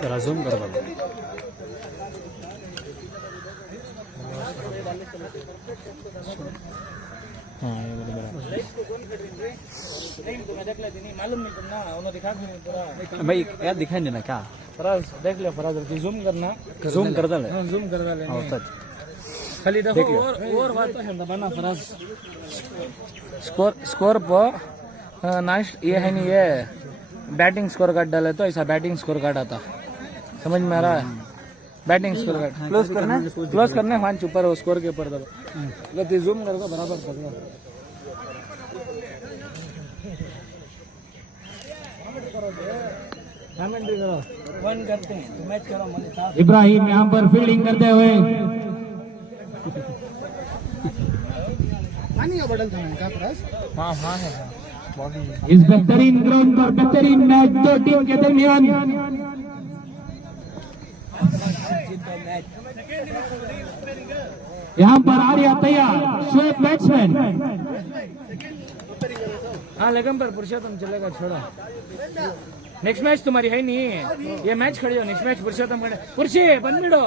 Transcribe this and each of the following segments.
जरा झूम कर दो। हाँ ये मालूम नहीं करना उन्होंने दिखा पूरा भाई यार दिखाई देना क्या फराज देख ले फराज जूम करना जूम कर दे जूम कर डाले हाँ सच खाली देखो और बात है दबाना फराज स्कोर पर नाइस ये है नहीं ये बैटिंग स्कोर कार्ड डाले तो ऐसा बैटिंग स्कोर कार्ड आता समझ में आ रहा है बैटिंग स्कोर कार्ड क्लोज करने हाथ ऊपर वो स्कोर के ऊपर दबा अगर जूम कर दो बराबर पकड़ो कमेंट्री करो बंद करते हैं तो मैच करो मन साफ इब्राहिम यहाँ पर फील्डिंग करते हुए पानी का बटन था क्या फराज हाँ हाँ है इस बेहतरीन ग्राउंड पर बेहतरीन मैच दो टीम के दरमियान यहाँ पर आर्या तैयार शोएब बैट्समैन हाँ लेकिन पर पुरुषोत्तम चलेगा छोड़ा नेक्स्ट मैच तुम्हारी है नहीं ये मैच खड़ी हो नेक्स्ट मैच पुरुषोत्तम खड़े पुरुषे बंद बिड़ो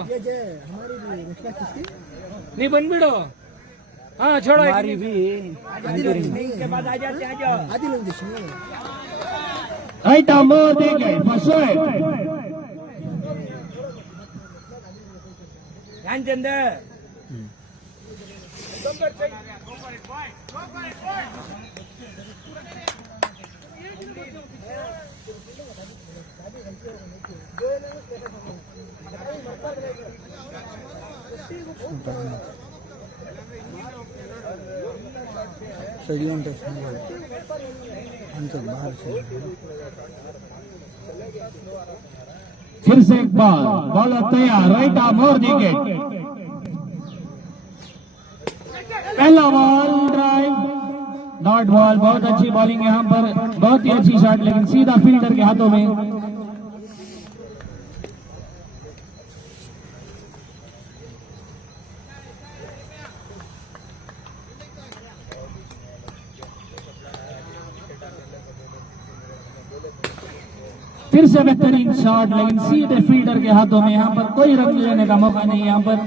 नहीं बंद बिड़ो हाँ छोड़ो हमारी भी के बाद आ जाते हैं राइट आर्म देंगे फॉर शोएब ध्यान चंदे फिर से एक बॉल बॉलर तैयार राइट आर्म और देंगे पहला बॉल ड्राइव डॉट बॉल बहुत अच्छी बॉलिंग यहाँ पर बहुत ही अच्छी शॉट लेकिन सीधा फील्डर के हाथों में फिर से बेहतरीन शॉट लेकिन सीधे फील्डर के हाथों में यहाँ पर कोई रन लेने का मौका नहीं यहाँ पर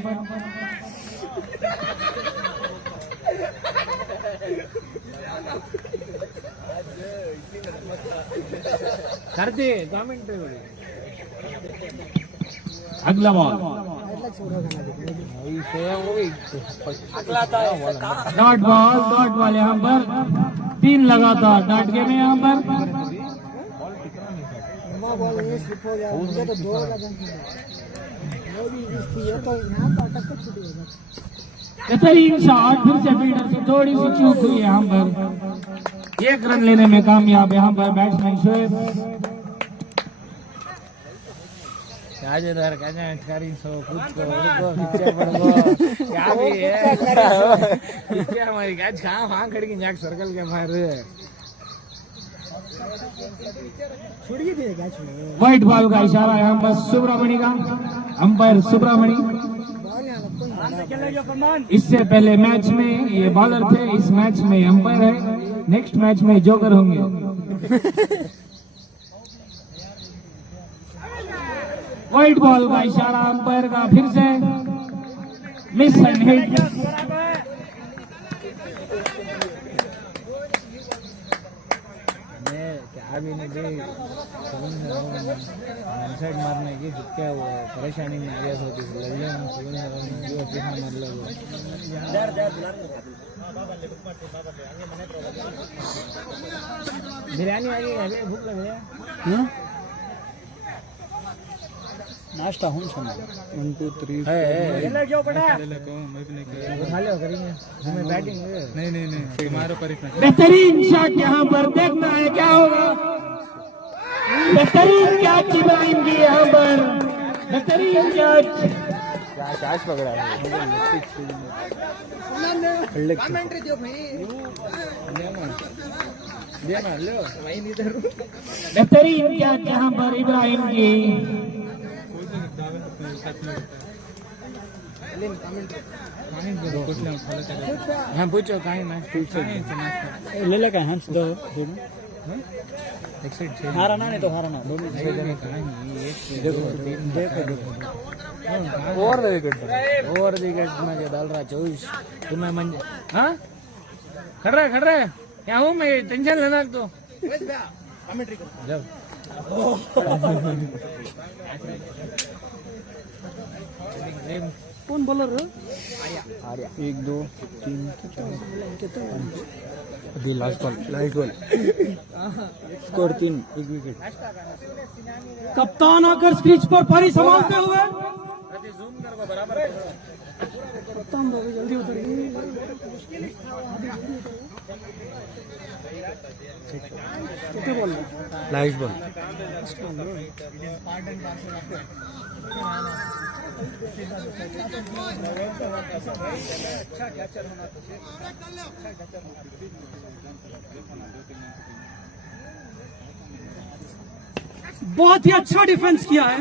कर दे 2 मिनट अगला बॉल डॉट बॉल यहाँ पर 3 लगातार डॉट के में यहाँ पर बेहतरीन शॉट फिर से फील्डर से थोड़ी सी चूक हुई यहाँ पर 1 रन लेने में कामयाब यहाँ पर बैट्समैन शोएब क्या भी है हमारी हाँ खड़ी सर्कल के मार व्हाइट बॉल का इशारा यहाँ पर सुब्रमणी का अंपायर सुब्रमणी इससे पहले मैच में ये बॉलर थे इस मैच में अंपायर है नेक्स्ट मैच में जोकर होंगे व्हाइट बॉल का इशारा अंपायर का फिर से मिस एंड हिट अभी नहीं दे साइड मारने की क्या वो परेशानी में आ गया था बिरयानी आ गई है भूख लग गया नाश्ता हूँ सुना 1 2 3 हमें बैटिंग नहीं बेहतरीन शॉट यहाँ पर देखना है क्या होगा बेहतरीन कैच इब्राहिम की यहाँ पर बेहतरीन कैच पकड़ा बेहतरीन कैच यहाँ पर इब्राहिम की हाँ पूछो कहीं मैच ले ले का हैंड्स दो दोनों हारा ना नहीं तो हारा ना दोनों देखो देखो ओवर द विकेट में जो डाल रहा 24 तुम्हें मंज हाँ खड़ रहा है यहाँ हूँ मैं टेंशन लेना तो कौन बॉलर है? आर्या 1 2 3 4 अभी लास्ट बॉल स्कोर 3 1 विकेट कप्तान आकर स्क्रीच पर पारी संभालते हुए कप्तान दो जल्दी उतर गई। कितने बॉल है? लास्ट बॉल बहुत ही अच्छा डिफेंस किया है।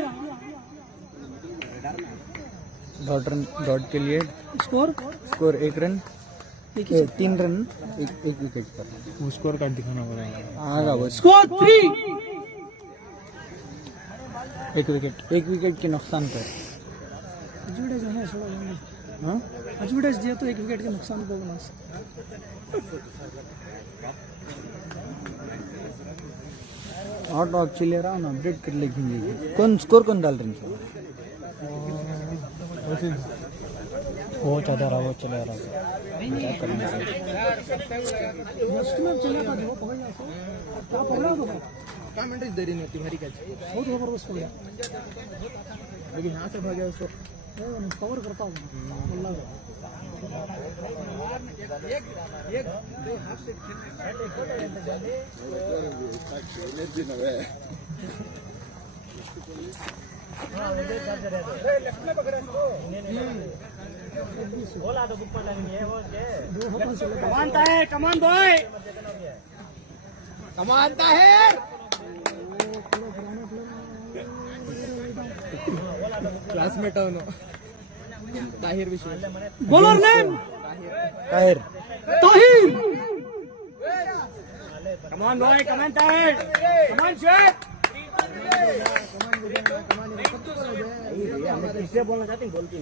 डॉट के लिए score score 1 run 3 run 1 wicket पर वो स्कोर कार्ड दिखाना पड़ेगा आगा वो स्कोर 3 1 विकेट के नुकसान पर एडवर्टाइज है थोड़ा जल्दी हाँ एडवर्टाइज दिया तो 1 विकेट के नुकसान को बना आउट ऑफ चले रहा ना अपडेट कर लेंगे कौन स्कोर कौन डाल रहे हैं वो चला रहा क्या करना है नेक्स्ट में चला था वो पकड़ लिया उसको। क्या पकड़ा तो कमेंट देरी नहीं होती भारी कैच बहुत जबरदस्त पकड़ा लेकिन यहाँ से भाग गया उसको कवर करता हूँ अल्लाह का। कमान बॉय कमाता है क्लासमेट हो ताहिर विश्व बॉलर नेम ताहिर ताहिर कमान बॉय कमान ताहिर कमान शेख किससे बोलना चाहते हैं बोल के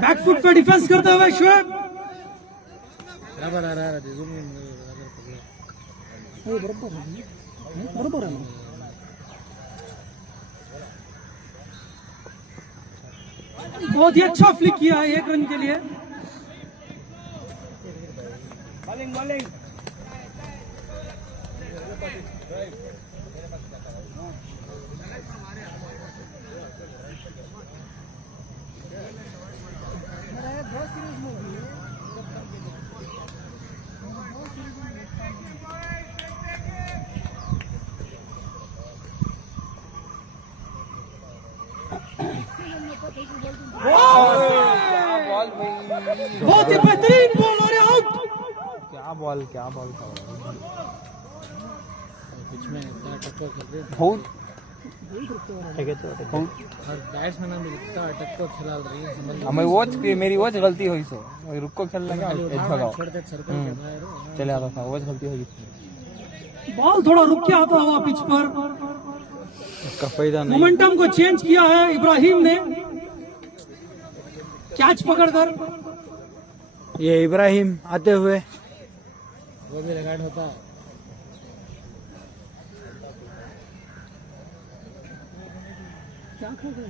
बैकफुट पे डिफेंस करते हुए शुएब बराबर आ रहा है ये बराबर है ना। बहुत ही अच्छा फ्लिक किया है 1 रन के लिए। बहुत ही बेहतरीन बॉल और आउट। क्या बॉल था बीच में इतना टक्कर कर दे बहुत और बैट्समैन ने इतना टक्कर खिला रही है समझ हमें वॉच मेरी वॉच गलती हुई सो रुको खेल लगा भगाओ छोड़ते सर्कल के बाहर चले आता था वॉच गलती हुई बॉल थोड़ा रुक के आता हुआ पिच पर। उसका फायदा नहीं मोमेंटम को चेंज किया है इब्राहिम ने कैच पकड़कर। ये इब्राहिम आते हुए वो भी रिकॉर्ड होता है क्या खा गए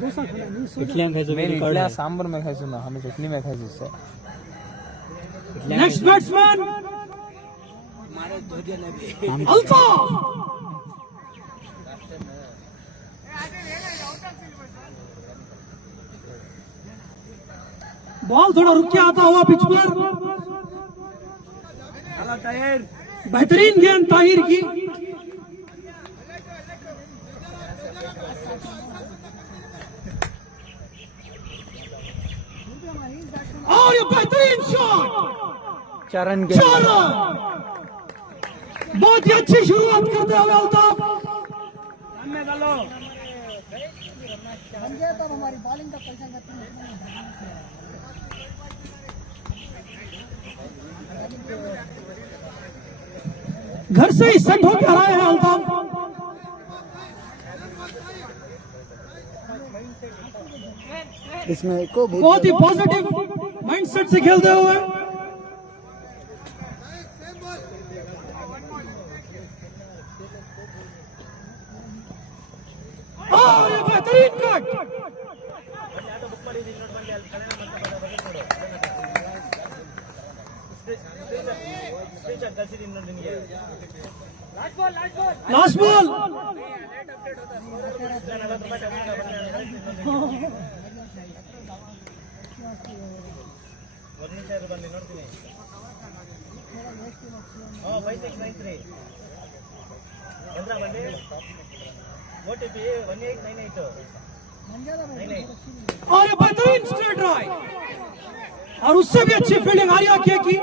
डोसा खाना नहीं सो इडलियां खाई मेरी इडलियां सांबर में खाई सुना हमें चटनी में खाई उससे नेक्स्ट बैट्समैन अल्ताफ। बॉल थोड़ा रुक के आता हुआ पिच पर। बेहतरीन गेंद ताहिर की। और ये बेहतरीन शॉट, चरण के 4 रन। बहुत ही अच्छी शुरुआत करते हुए अल्ताफ। घर से ही सेट होकर आए हैं अल्ताफ। इसमें को बहुत ही पॉजिटिव माइंडसेट से खेलते हुए। और ये बेहतरीन कट, लास्ट बॉल। और ये बेहतरीन स्ट्रेट ड्राइव, और उससे भी अच्छी फील्डिंग आर्या की।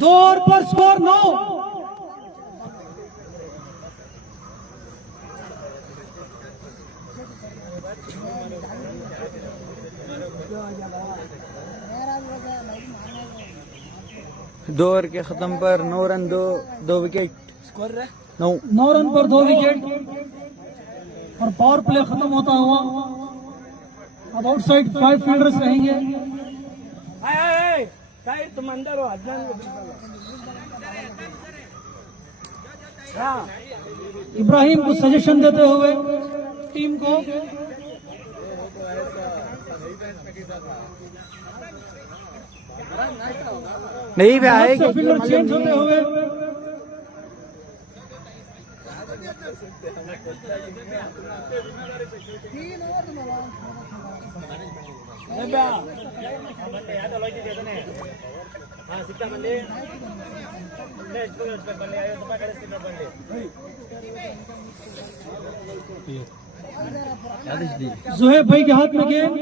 दो ओवर पर स्कोर 9। दो ओवर के खत्म पर 9 रन, दो विकेट। स्कोर रहे 9 रन पर 2 विकेट, और पावर प्ले खत्म होता हुआ। अब आउटसाइड 5 फील्डर्स रहेंगे। तुम अंदर हो, इब्राहिम को सजेशन देते हुए टीम को। नहीं भी आएगी। फील्डर चेंज होते हुए। जुहेब भाई के हाथ में गेंद।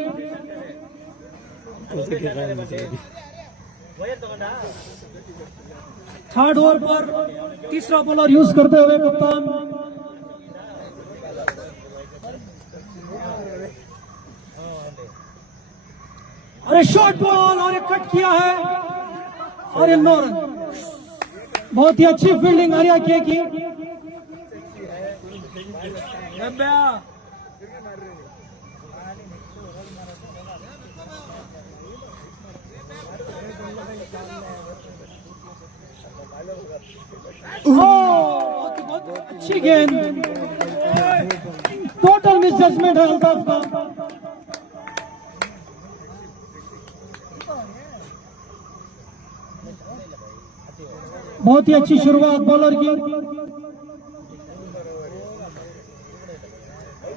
थर्ड ओवर पर तीसरा बॉलर यूज करते हुए कप्तान। अरे शॉर्ट बॉल, और एक कट किया है, और ये 9 रन। बहुत ही अच्छी फील्डिंग आर्या की। बहुत अच्छी गेंद। टोटल मिस जजमेंट है अल्ताफ का। बहुत ही अच्छी शुरुआत बॉलर की,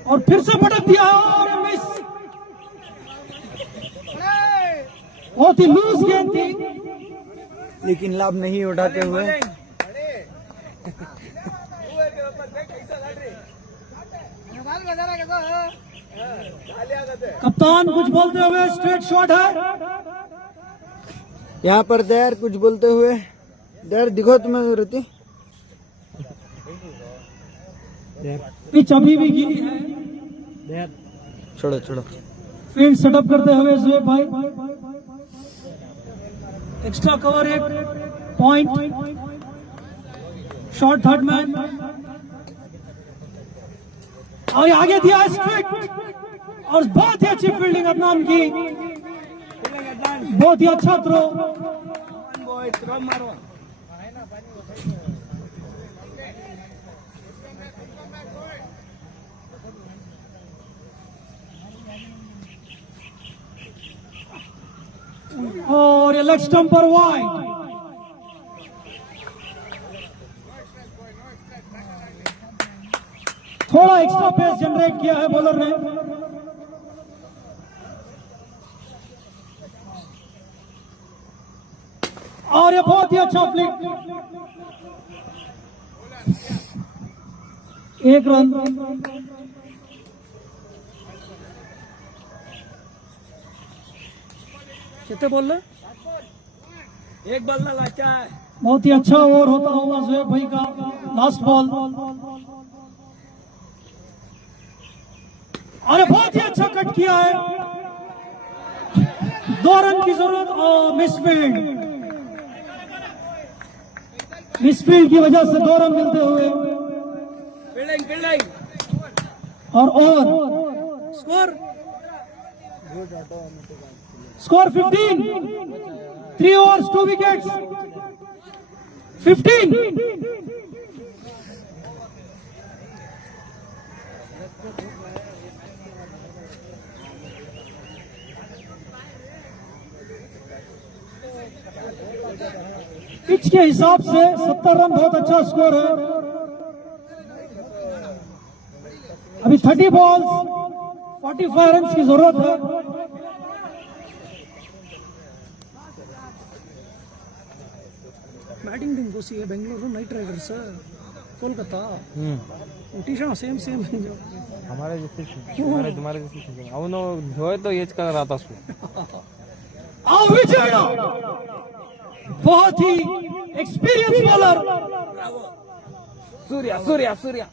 और फिर से पटक दिया और मिस। बहुत ही लूज गेंद थी, लेकिन लाभ नहीं उठाते हुए। कप्तान कुछ बोलते हुए, स्ट्रेट शॉट है। यहाँ पर दयार कुछ बोलते हुए। दयार दिखो तुम्हें रहती। पिच अभी भी गीली है। छोड़ो छोड़ो। फील्ड सेटअप करते हुए जुएब भाई। Extra cover 1 point. Shot third man, और आगे दिया स्ट्रेट, और बहुत ही अच्छी फील्डिंग अदनान की। बहुत ही अच्छा थ्रो। और ये लेग स्टंप पर वाइड। थोड़ा एक्स्ट्रा पेस जनरेट किया है बॉलर ने। और ये बहुत ही अच्छा फ्लिक, 1 रन। कितने बोल रहे? एक बॉल ना लाचा है। बहुत ही अच्छा ओवर होता होगा जोएब भाई का। लास्ट बॉल, अरे बहुत ही अच्छा कट किया है। 2 रन की जरूरत और मिसफील्ड की वजह से 2 रन मिलते हुए और over score 15, 3 overs 2 wickets, 15। Pitch के हिसाब से 70 रन बहुत अच्छा स्कोर है। अभी 30 बॉल्स 45 रन की जरूरत है। बैटिंग टीम को सी है Bengaluru Knight Riders Kolkata T shirt same हमारे जैसे तुम्हारे जैसे ಅವನು ಧೋಯ್ तो एज का रहा था आओ विजय, बहुत ही experience bowler Surya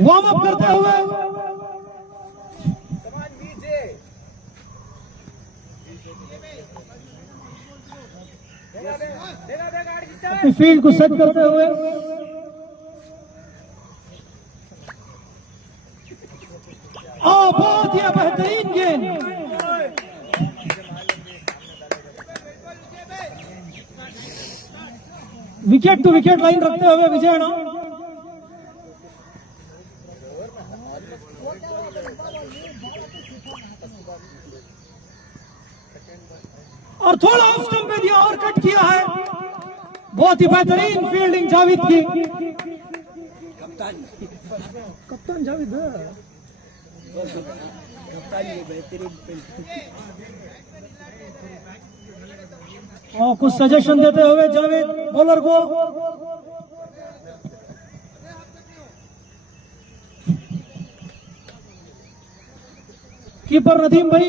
warm up करते हुए अपनी फील्ड को सेट करते हुए बहुत ही बेहतरीन गेंद। विकेट टू विकेट लाइन रखते हुए विजयना और थोड़ा ऑफ स्टंप पे दिया और कट किया है। बहुत ही बेहतरीन फील्डिंग जावेद की। कप्तान जावेद और कुछ सजेशन देते हुए जावेद बॉलर को। कीपर नदीम भाई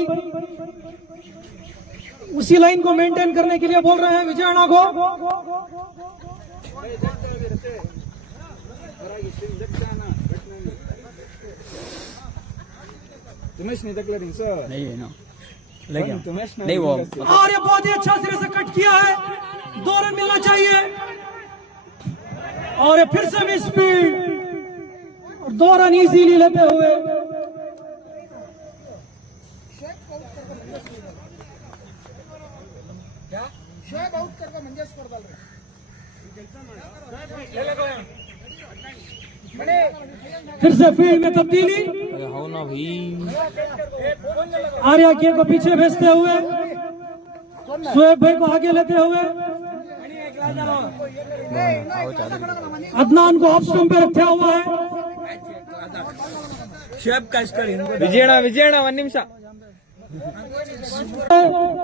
उसी लाइन को मेंटेन करने के लिए बोल रहे हैं विजयना को। नहीं वो और ये बहुत ही अच्छा सिरे से कट किया है। 2 रन मिलना चाहिए और ये फिर से मिस स्पीड और 2 रन इजीली लेते हुए फिर से फील्ड में तब्दीली। हो ना भाई आर्या के को पीछे भेजते हुए शोएब भाई को आगे लेते हुए अदनान को ऑफ स्टंप पे रखा हुआ है। विजयना 1 निमिष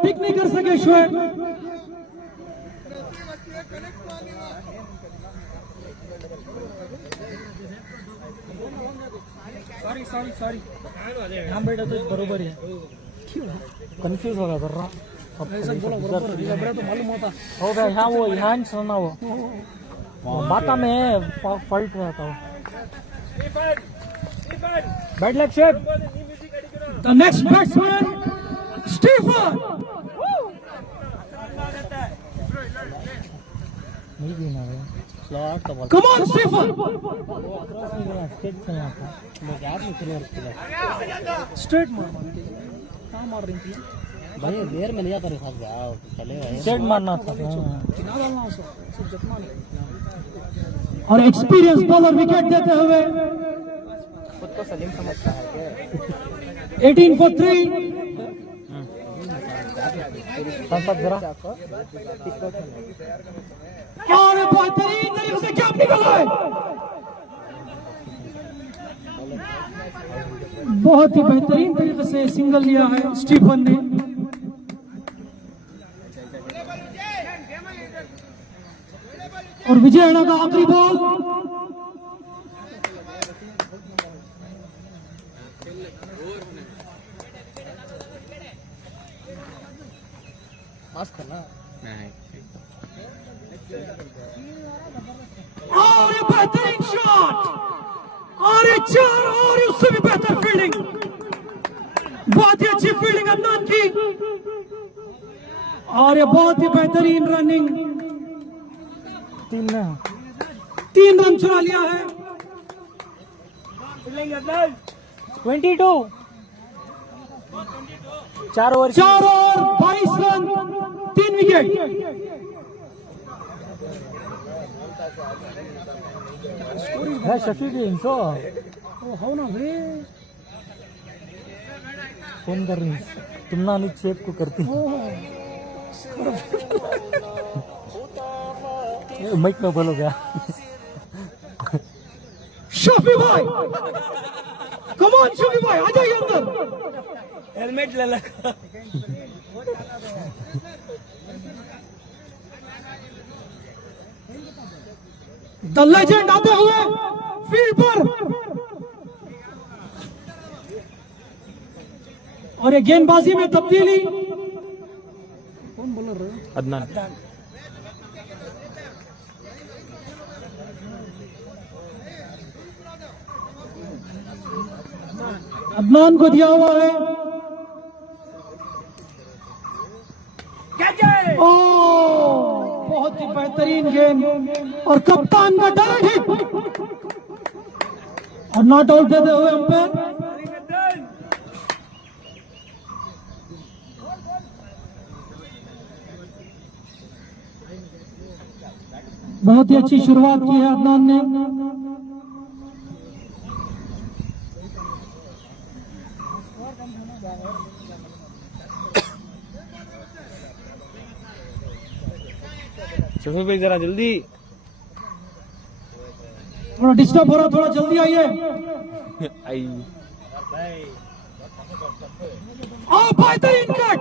पिक नहीं कर सके शोएब। सॉरी यहाँ बैठा तो बरोबर है। कंफ्यूज हो गया कर रहा ऐसा बोला बरोबर है तो मालूम होता हो गया। यहाँ वो यहाँ सुना वो बाता में फॉल्ट रहता हो। Bad luck shape. The next batsman Stephen. Come on Stephen. Straight मार कहाँ मार रही थी भाई देर में नहीं आता स्टेट मारना था। कितना डालना उसको सिर्फ जतना और एक्सपीरियंस बॉलर विकेट देते हुए खुद को सलीम समझता है 18 for 3। और बेहतरीन तरीके से क्या निकला है। बहुत ही बेहतरीन तरीके से सिंगल लिया है स्टीफन ने। और विजय राणा का आखिरी बॉल। और ये बेहतरीन शॉट और ये चार और उससे भी बेहतर फील्डिंग, बहुत ही अच्छी फील्डिंग अदनान की और ये बहुत ही बेहतरीन रनिंग। 3 रन चुरा लिया है। 22 4 ओवर 4 और 22 रन, 3 विकेट। है शफीक इनको हो ना भाई, फोन कर रही तुम ना चेक को करती माइक में बोलो क्या शफी भाई, कमान शफी भाई, आ जाइए अंदर। हेलमेट ले लगा। द लेजेंड आते हुए फील्ड पर और ये गेंदबाजी में तब्दीली। अदनान अदनान को दिया हुआ है। ओ, बहुत ही बेहतरीन गेंद और कप्तान का डायरेक्ट हिट और नॉट आउट देते हुए अंपायर। बहुत ही अच्छी शुरुआत की है अदनान ने। शफी भाई जरा जल्दी, थोड़ा डिस्टर्ब हो रहा, थोड़ा जल्दी आइए। आई आओ बेहतरीन कट,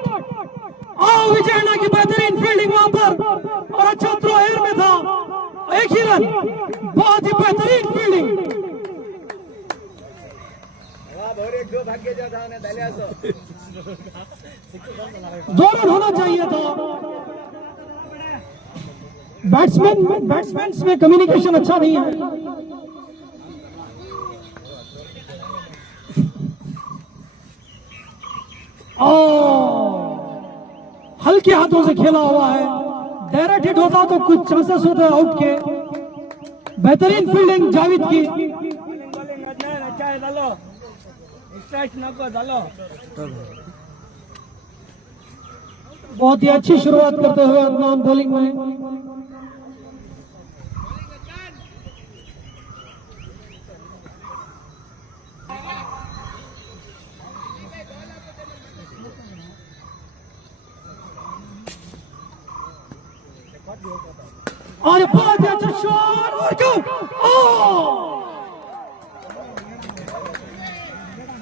आओ विजय राणा की बेहतरीन फील्डिंग वहां पर और अच्छा थ्रो एयर में था, एक ही रन, बहुत ही बेहतरीन फील्डिंग। दो रन होना चाहिए था। बैट्समैन में कम्युनिकेशन अच्छा नहीं है। हल्के हाथों से खेला हुआ है, डायरेक्ट हिट होता तो कुछ चांसेस होते आउट के। बेहतरीन फील्डिंग जावेद की। बहुत ही अच्छी शुरुआत करते हुए अदनान बॉलिंग में। और बहुत ही अच्छा शॉट और क्यों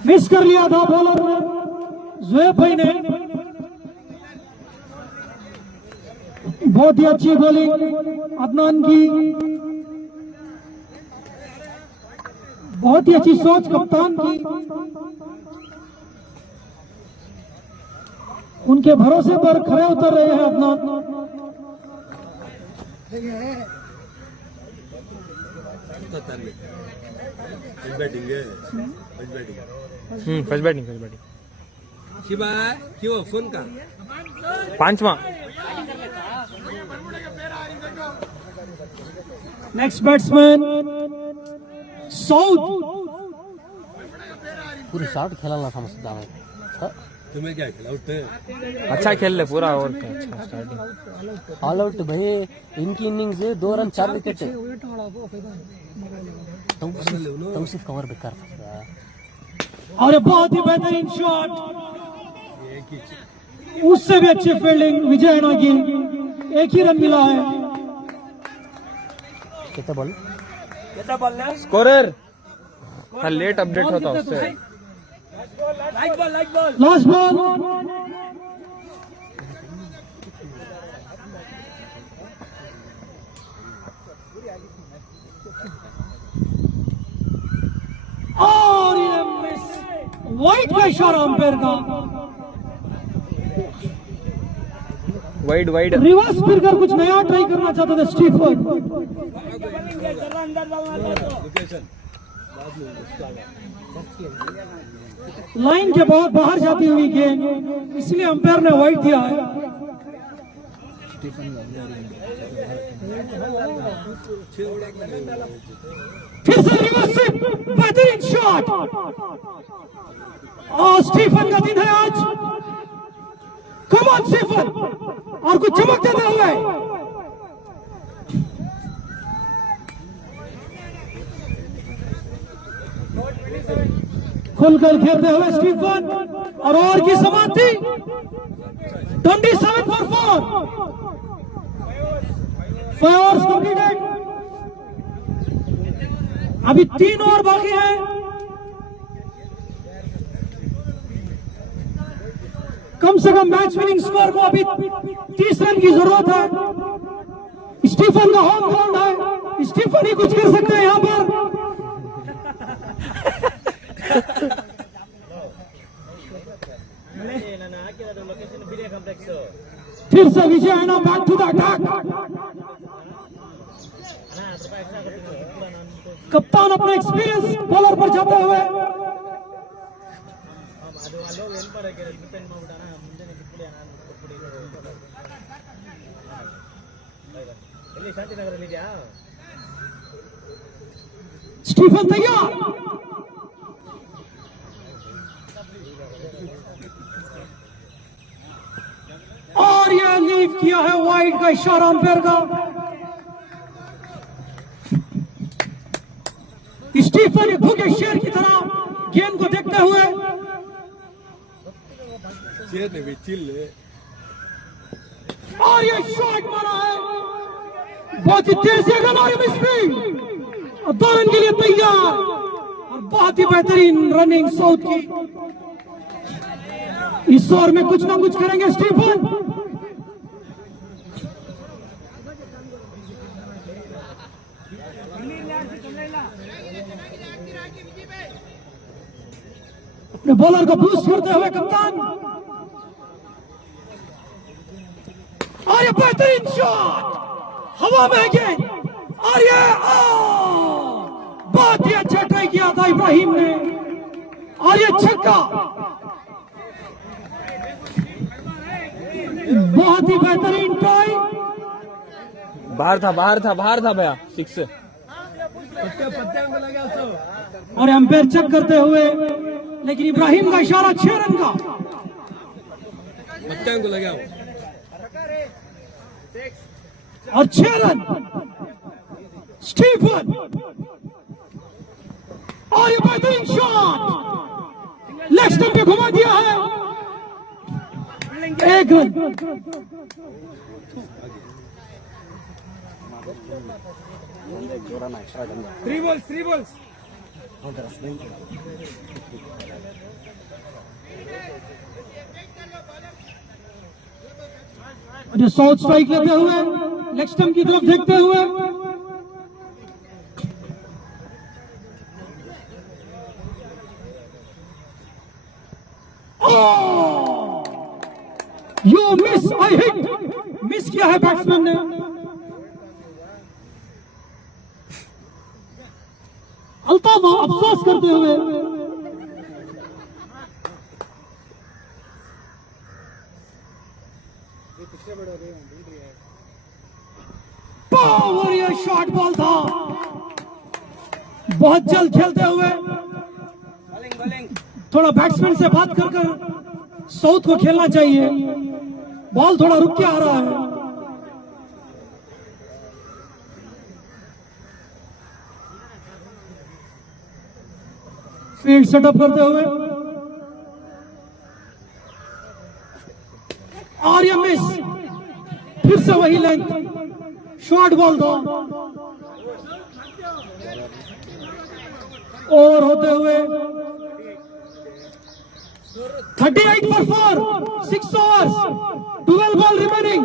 मिस कर लिया था बॉलर ने, जोएब भाई ने। बहुत ही अच्छी बॉलिंग अदनान की, बहुत ही अच्छी सोच कप्तान की। उनके भरोसे पर खड़े उतर रहे हैं अदनान। फर्स्ट बैटिंग पांचवा। Next batsman south. पूरी शॉट खेला था मसदा में। तुम्हें क्या खिलाते अच्छा खेल ले पूरा ओवर का। अच्छा स्टार्टिंग ऑल आउट भाई, इनकी innings 2 run 4 wicket Tauseef cover बेकार था। और बहुत ही बेहतरीन शॉट, उससे भी अच्छी फील्डिंग विजय राणा की। एक ही रन मिला है। कितना बॉल स्कोरर हाँ लेट अपडेट होता उससे। लास्ट बॉल वाइड का इशारा अंपायर का। वाइड वाइड रिवर्स फिरकर कुछ नया ट्राई करना चाहते थे स्टीफन। लाइन के बहुत बाहर जाती हुई गेंद, इसलिए अंपायर ने वाइड दिया है। फिर से रिवर्स स्विंग, बेहतरीन शॉट। और स्टीफन का दिन है आज। कम ऑन स्टीफन, और कुछ चमक देते हुए। खुलकर खेलते हुए स्टीफन, और की समाप्ति 27 for 4। 5 overs completed। अभी 3 ओवर बाकी है। कम से कम मैच विनिंग स्कोर को अभी 30 रन की जरूरत है। स्टीफन का होम ग्राउंड है, स्टीफन ही कुछ कर सकते हैं यहां पर। फिर से विजय आना, बैक टू द अटैक। कप्तान अपने एक्सपीरियंस बॉलर पर जाते हुए। स्टीफन तैयार। और यह लीव किया है, वाइड का इशारा अंपायर का। स्टीफन एक भूखे शेर की तरह गेंद को देखते हुए। और ये शॉट मारा है, बहुत ही तेज से स्पीड, और 2 रन के लिए तैयार। और बहुत ही बेहतरीन रनिंग साउथ की। इस ओवर में कुछ ना कुछ करेंगे स्टीफन। अपने बॉलर को बूस्ट करते हुए कप्तान। और ये बेहतरीन शॉट, हवा में गेंद, और ये बहुत ही अच्छा ट्राई किया था इब्राहिम ने, और ये छक्का। बहुत ही बेहतरीन ट्राई। बाहर था भैया 6। और एम्पायर चेक करते हुए, लेकिन इब्राहिम का इशारा 6 रन का। और 6 रन स्टीफन। और ये बेहतरीन शॉट, लेग स्टंप पे घुमा दिया है। 1 रन। थ्री बॉल्स जो साउथ स्ट्राइक लेते हुए, लेग स्टंप की तरफ देखते हुए। You miss, I hit. Miss किया है बैट्समैन ने। अल्ताफ अफसोस करते हुए। पावर, ये शॉर्ट बॉल था। बहुत जल्द खेलते हुए, थोड़ा बैट्समैन से बात कर साउथ को खेलना चाहिए। बॉल थोड़ा रुक के आ रहा है। फील्ड सेटअप करते हुए, और ये मिस। फिर से वही लेंथ, शॉर्ट बॉल था। ओवर होते हुए 38 for 4, 6 overs, 12 बॉल रिमेनिंग।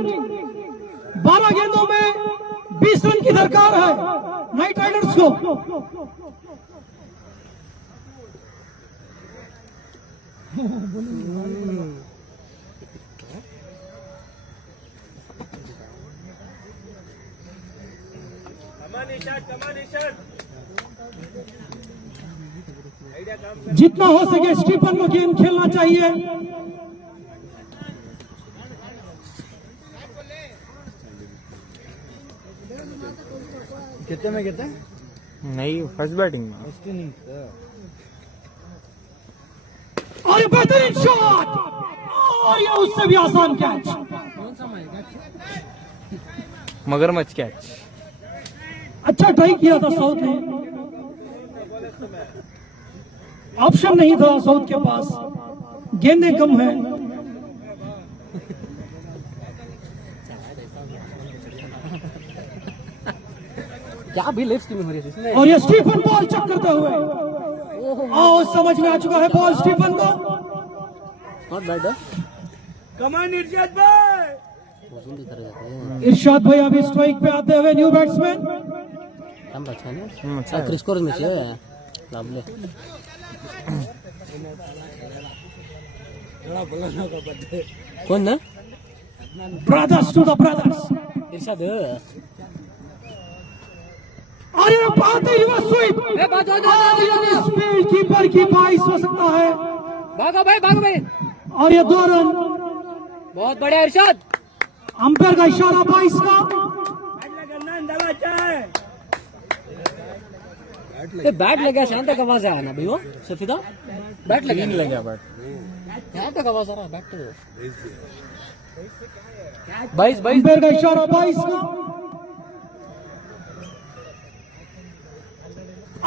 12 गेंदों में 20 रन की दरकार है नाइट राइडर्स को। जितना हो सके स्टीफन को गेम खेलना चाहिए। कितने में कितने? नहीं फर्स्ट बैटिंग में और ये बेहतरीन शॉट और ये उससे भी आसान कैच। मगरमच्छ कैच। अच्छा ट्राई किया था साउथ ने, ऑप्शन नहीं था साउथ के पास, गेंदें कम है। क्या भी लेफ्ट में हो रही है? और ये स्टीफन बॉल चेक करते हुए, आओ समझ में आ चुका है बॉल स्टीफन को। Not bad. कमान इरशाद भाई इरशाद भाई अभी स्ट्राइक पे आते हुए न्यू बैट्समैन। क्रिस्कोर में चाहिए लाभले कौन ना ब्रदर्स टू द ब्रदर्स। इरशाद अरे बात है युवा स्वीप, स्पीड कीपर की बाइस हो सकता है। भागो भाई भागो भाई। और ये 2 रन, बहुत बढ़िया इरशाद। अंपायर का इशारा 22 का। बैट लगा शांत तक आवाज आया ना भाई वो सफीदा बैट लगा नहीं लगा बैट यहाँ तक आवाज आ रहा बैट तो 22 अंपायर का इशारा 22 का।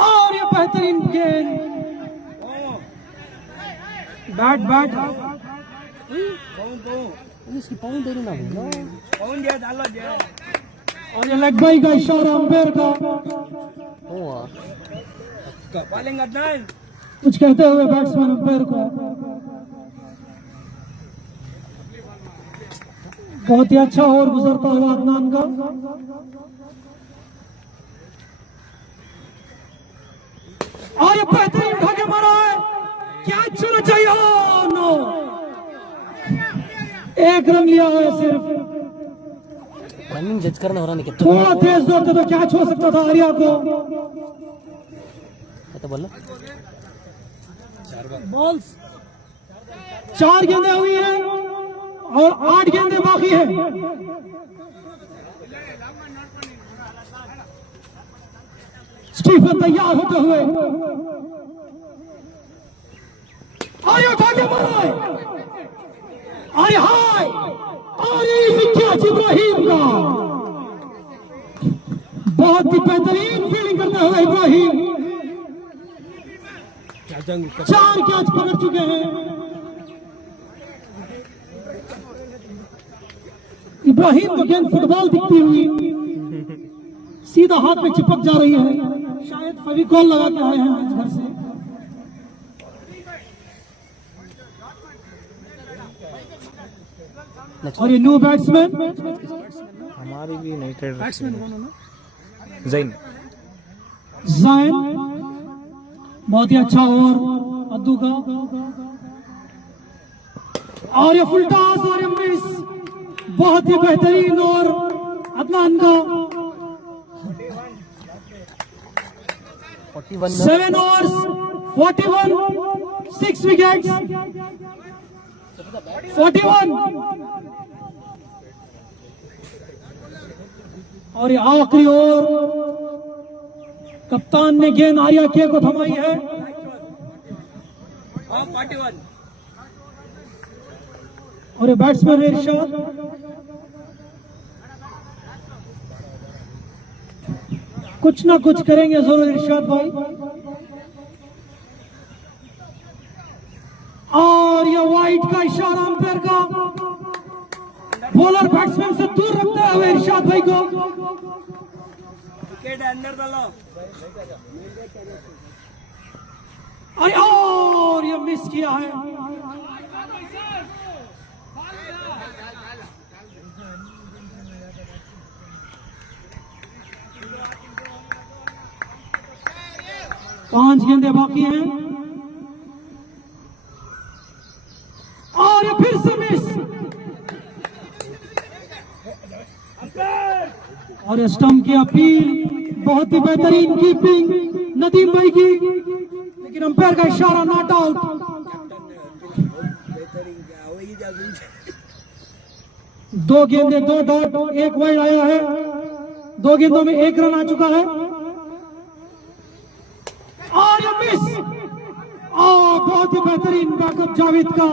और ये बेहतरीन गेंद, बैट बैट इसकी पाउंड दे ना कौन दिया डालो दिया और ये लेग बाई का इशारा अंपायर का। कपालिंग अदनान कुछ कहते हुए बैट्समैन अंपायर को। बहुत ही अच्छा ओवर गुजरता हुआ अदनान का। और ये बेहतरीन उठा के मारा है, क्या छूना चाहिए। नो, 1 रन लिया है सिर्फ। रनिंग जज करना हो रहा नहीं थोड़ा तेज दौड़ते तो कैच हो सकता था आर्या को। तो बोलो 4 गेंदें हुई हैं और 8 गेंदें बाकी हैं। स्टीफन तैयार होते हुए और ये उठा के मारा है। और हाय और ये कैच इब्राहिम का। बहुत ही बेहतरीन फील्डिंग करते हुए इब्राहिम 4 कैच पकड़ चुके हैं। इब्राहिम को गेंद फुटबॉल दिखती हुई सीधा हाथ में चिपक जा रही है। शायद फेविकॉल लगा के आए हैं आज घर से। और ये न्यू बैट्समैन हमारी भी नहीं ट्रेड जैन जैन, बहुत ही अच्छा ओवर अद्दू का। और ये फुल टॉस और ये मिस, बहुत ही बेहतरीन और अदनान का 7 overs 41 6 विकेट्स 41। और ये आखिरी ओवर कप्तान ने गेंद आर्या के को थमाई है। 41 और ये बैट्समैन इरशाद कुछ ना कुछ करेंगे जरूर इरशाद भाई। और ये वाइट का इशारा अंपायर का, बॉलर बैट्समैन से दूर रखते हुए इरशाद भाई को। विकेट अंदर डालो और ये मिस किया है। पांच गेंदें बाकी हैं। और ये स्टंप की अपील, बहुत ही बेहतरीन कीपिंग नदीम भाई की, लेकिन अंपायर का इशारा नॉट आउट। दो गेंदे 2 डॉट, एक वाइड आया है, 2 गेंदों में 1 रन आ चुका है और ये मिस। और बहुत ही बेहतरीन बैकअप जावेद का।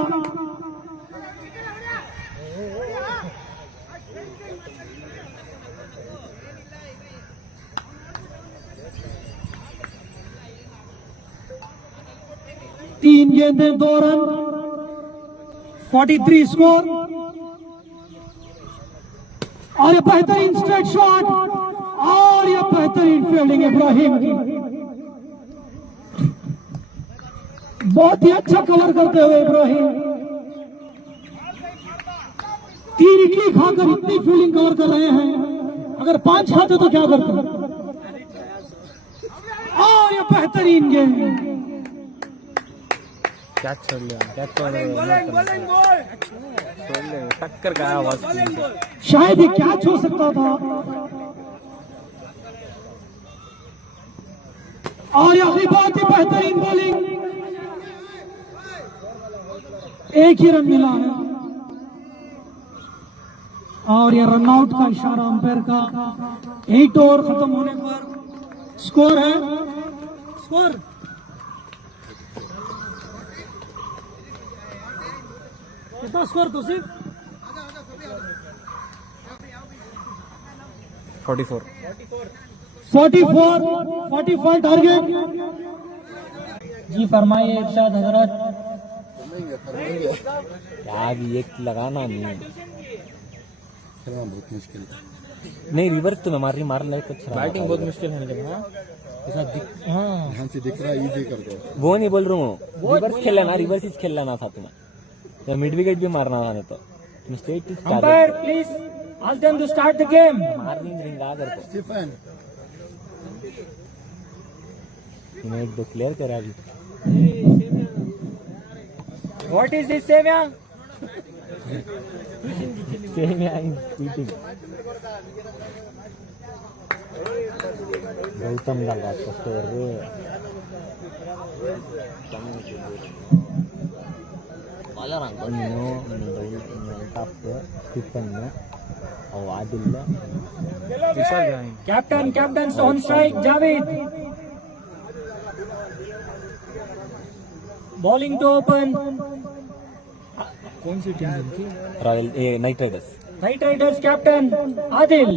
तीन गेंदे 2 रन, 43 स्कोर। और ये बेहतरीन स्ट्रेट शॉट और ये बेहतरीन फील्डिंग इब्राहिम की, बहुत ही अच्छा कवर करते हुए इब्राहिम। 3 इडली खाकर इतनी फील्डिंग कवर कर रहे हैं, अगर 5 खाते तो क्या करते। और ये बेहतरीन गेंद, क्या छोड़ लिया, क्या छोड़ बॉलिंग बॉलिंग बॉल लिया, टक्कर का आवाज। बॉलिंग बॉल शायद ये कैच हो सकता था। और ये भी बहुत ही बेहतरीन बॉलिंग, एक ही रन मिला है और ये रन आउट का इशारा अंपायर का। 8 ओवर खत्म होने पर स्कोर है, स्कोर कितना स्कोर तो सिर्फ 44 44 टारगेट। जी फरमाइए इरशाद हजरत। यार एक लगाना नहीं, बहुत मुश्किल नहीं, रिवर्स तो मैं मार ले कुछ। बैटिंग बहुत मुश्किल है लेकिन यहाँ से दिख रहा है, इजी कर दो। वो नहीं बोल रहा हूँ, रिवर्स खेलना ना, रिवर्स ही खेलना था तुम्हें, या मिड विकेट भी मारना था नहीं तो तुम straight umpire please ask them to start the game. मारनी नहीं आ कर स्टीफन तुम्हें 1-2 क्लियर करा अभी। व्हाट इज दिस सेव्या? गौतम लगा score captain on strike Javed. Bowling to open. कौन सी टीम की? Royal Knight Riders. Knight Riders captain Adil.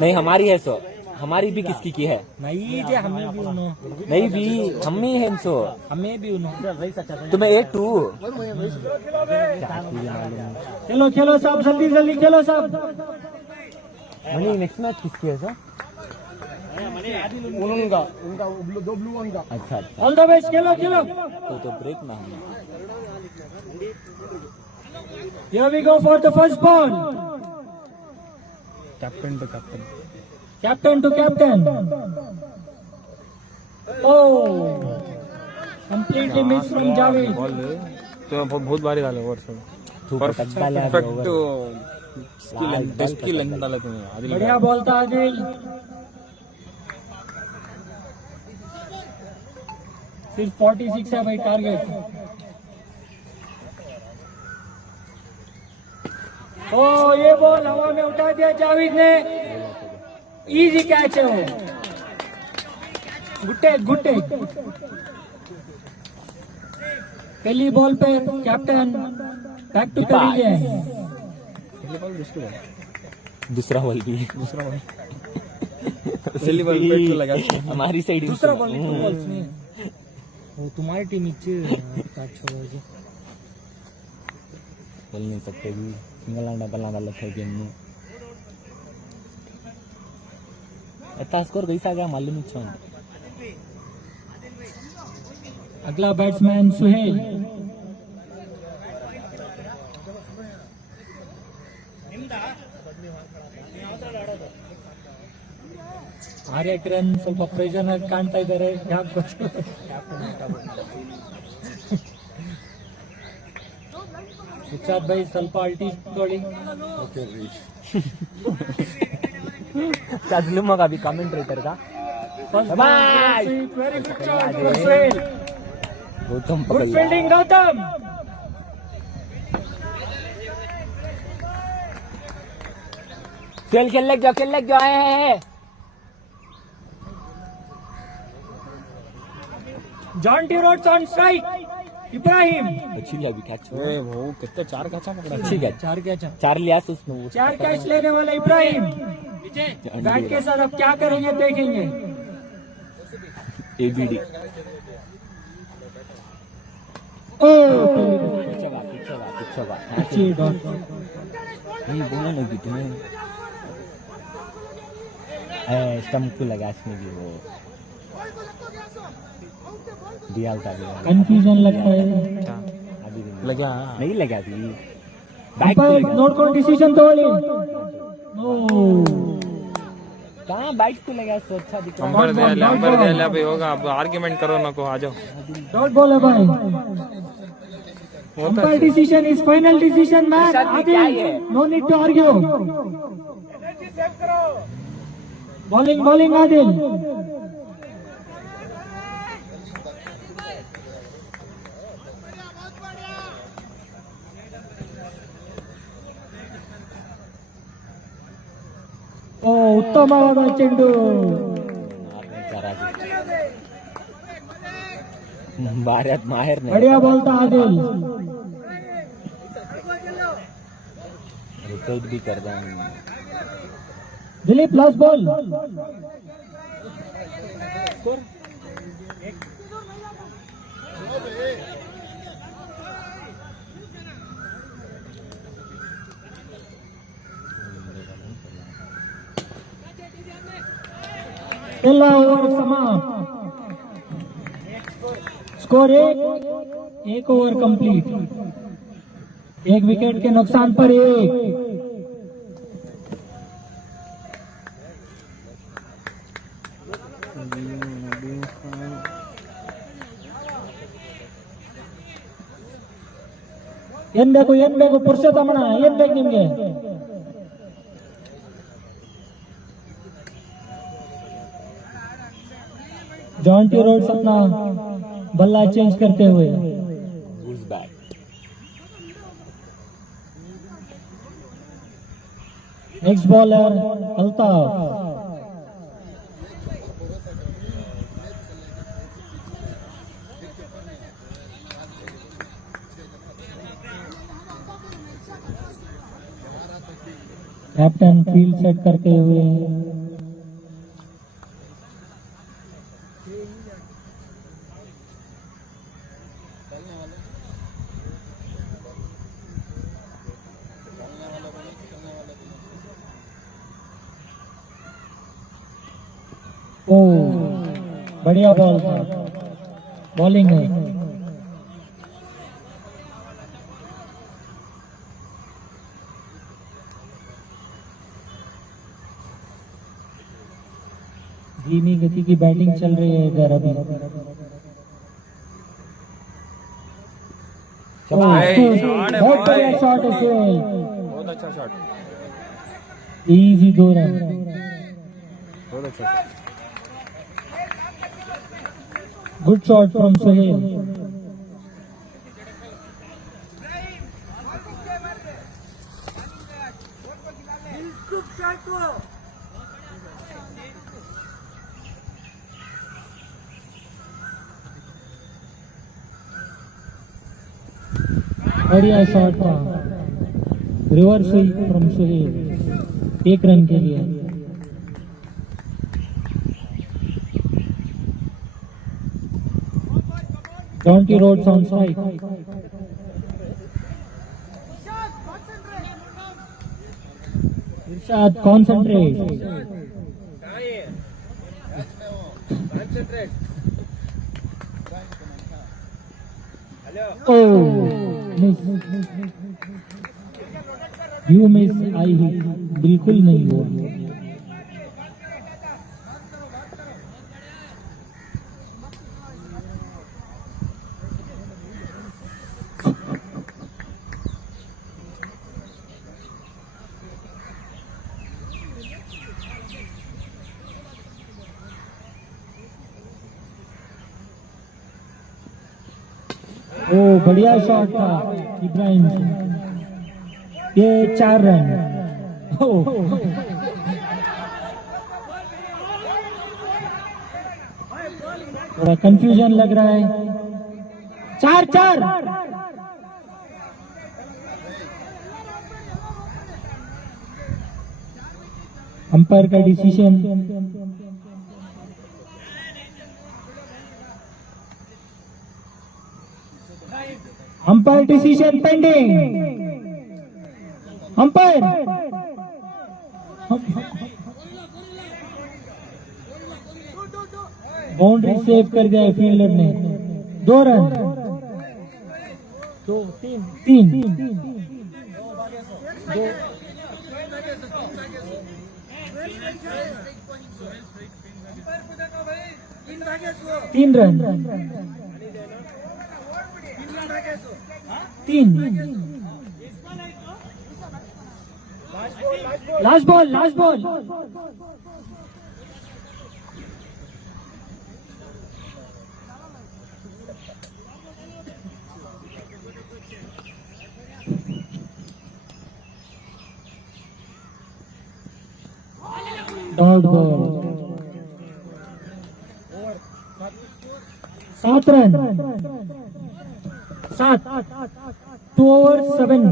नहीं हमारी है सो, हमारी भी किसकी की है? नहीं जे हमें भी उनो, नहीं भी हम ही है सो, हमें भी उनो। तुम्हें 8-2। खेलो खेलो साहब, जल्दी जल्दी खेलो साहब। मनी नेक्स्ट मैच किसकी है सर? उनका दो ब्लू वन का। अच्छा अच्छा, ऑल द बेस्ट, खेलो खेलो। तो ब्रेक ना हमने। Here we go for the first ball. Captain to captain. Captain to captain. Oh, completely missed from Javed. Ball तो बहुत बारी डाले ओवर सब, परफेक्ट टेस्ट की लेंथ डाला तुम्हें आदिल। बढ़िया बॉल था आदिल। सिर्फ 46 है भाई टारगेट। ओ ये बॉल हवा में उठा दिया जावेद ने, इजी कैच है वो। गुट्टे पहली बॉल पे कैप्टन बैक टू पेविलियन। दूसरा बॉल भी, दूसरा बॉल पहली बॉल पे तो लगा हमारी साइड। दूसरा बॉल नहीं, वो तुम्हारी टीम नीचे बोल नहीं सकते भी, सिंगल डबल लग है गेम में। इतना स्कोर कैसा गया मालूम नहीं। अगला बैट्समैन सुहेल। ಕಾರ್ಯಕ್ರಮ ಸ್ವಲ್ಪ ಪ್ರೆಷರ್ ಕಾಣ್ತಾ ಇದ್ದಾರೆ ಯಾಕೆ ಗೊತ್ತು ಶಿಕ್ಷಾತ್ ಬೈ ಸ್ವಲ್ಪ ಅಲ್ಟಿ ತಗೊಳ್ಳಿ ओके रीच चालू मग अभी कमेंटेटर का very good shot Suhail Gautam good पकड़ ಫೀಲ್ಡಿಂಗ್ ಗೌತಮ್ खेल लग जाओ है Jonty Rhodes on strike Ibrahim अच्छी लगी कैच वो कितने 4 कैचा पकड़ा अच्छी कैच चार कैच 4 लिया तो उसने वो 4 कैच लेने वाला इब्राहिम बैट के साथ अब क्या करेंगे देखेंगे एबीडी ओ पीछे बात अच्छी डॉट नहीं बोला नहीं कि तुम्हें स्टम्प को लगा इसमें भी वो दिया था कंफ्यूजन लगता है अभी लगा नहीं लगा थी बैक ನೋಡ್ಕೊಂಡು ಡಿಸಿಷನ್ ತಗೊಳ್ಳಿ नो कहाँ बाइक को लगा तो अच्छा दिख रहा नंबर दे ले भाई होगा अब आर्गुमेंट करो ना को आ जाओ डॉट बॉल है भाई umpire decision is final decision match Adil no need to argue bowling Adil ಓ ಉತ್ತಮವಾದ ಚೆಂಡು भारत माहिर ने बढ़िया बोलता आदिल रिकॉर्ड भी कर रहा हूँ दिलीप लास्ट बॉल पहला ओवर समाप्त स्कोर एक ओवर कंप्लीट एक विकेट के नुकसान पर एक ಏನ್ ಬೇಕು ಪುರುಷೋತ್ತಮನ ಏನ್ ಬೇಕು ನಿಮ್ಗೆ जॉन्टी रोड्स अपना बल्ला चेंज करते हुए next bowler Altaf captain field set करते हुए ओ बढ़िया बॉल था बॉलिंग है धीमी गति की बैटिंग चल रही है इधर अभी बहुत बढ़िया शॉट है सुहेल बहुत अच्छा शॉट इजी 2 रन बहुत अच्छा shot good shot from Suhail बढ़िया शॉट था रिवर्स हुई फ्रॉम सुहेल 1 रन के लिए Jonty Rhodes on strike Irshad concentrate you miss I बिल्कुल नहीं हुआ ओ बढ़िया शॉट था इब्राहिम से। ये 4 रन। थोड़ा कंफ्यूजन लग रहा है। 4-4। अंपायर का decision. Umpire decision pending. Umpire boundary save कर दिया है फील्डर ने। 2 run. 3 3 run. 3 last ball. Dot ball. 7 run. 7 2 over 7।